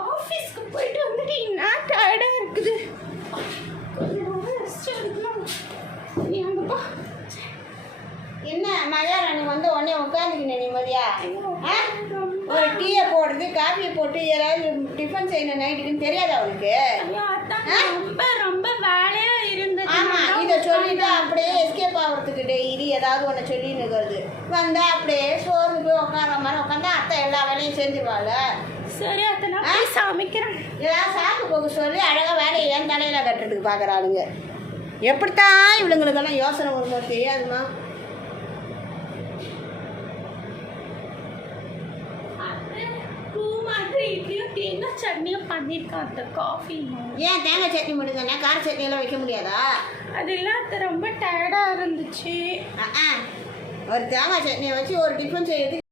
ஆஃபீஸ்க்கு போயிட்டு வந்துட்டு என்ன டயர்டாக இருக்குது. என்ன மகாராணி வந்து உடனே உட்காந்துக்கினேன் நிம்மதியா? ஒரு டீயை போடுறது, காஃபியை போட்டு ஏதாவது டிஃபன் செய்யணும் நைட்டுக்குன்னு தெரியாது அவளுக்கு. ரொம்ப வேலையா இருந்தது. ஆமாம், இதை சொல்லிட்டு அப்படியே எஸ்கேப் ஆகிறதுக்கு டெய்லி ஏதாவது ஒன்று சொல்லி நிற்கிறது. வந்தால் அப்படியே சோறு போய் உட்கார மாதிரி உட்காந்தா அத்தை எல்லா வேலையும் செஞ்சுருவாள். சரி அத்தை, நான் சமைக்கிறேன். ஏதாவது சாப்பிட்டு போக சொல்லி அழகாக வேலையை ஏன் தலையில் கட்டுறதுக்கு பார்க்குறாளுங்க. எப்படித்தான் இவளுங்களுக்கெல்லாம் யோசனை வருமோ தெரியாதுமா. இட்லியும் தேங்காய் சட்னியும் பண்ணியிருக்காங்க. காஃபி ஏன் தேங்காய் சட்னி மட்டும் தானே, கார சட்னியெல்லாம் வைக்க முடியாதா? அது இல்லாத ரொம்ப டயர்டாக இருந்துச்சு. ஒரு தேங்காய் சட்னியை வச்சு ஒரு டிஃபன் செய்யறதுக்கு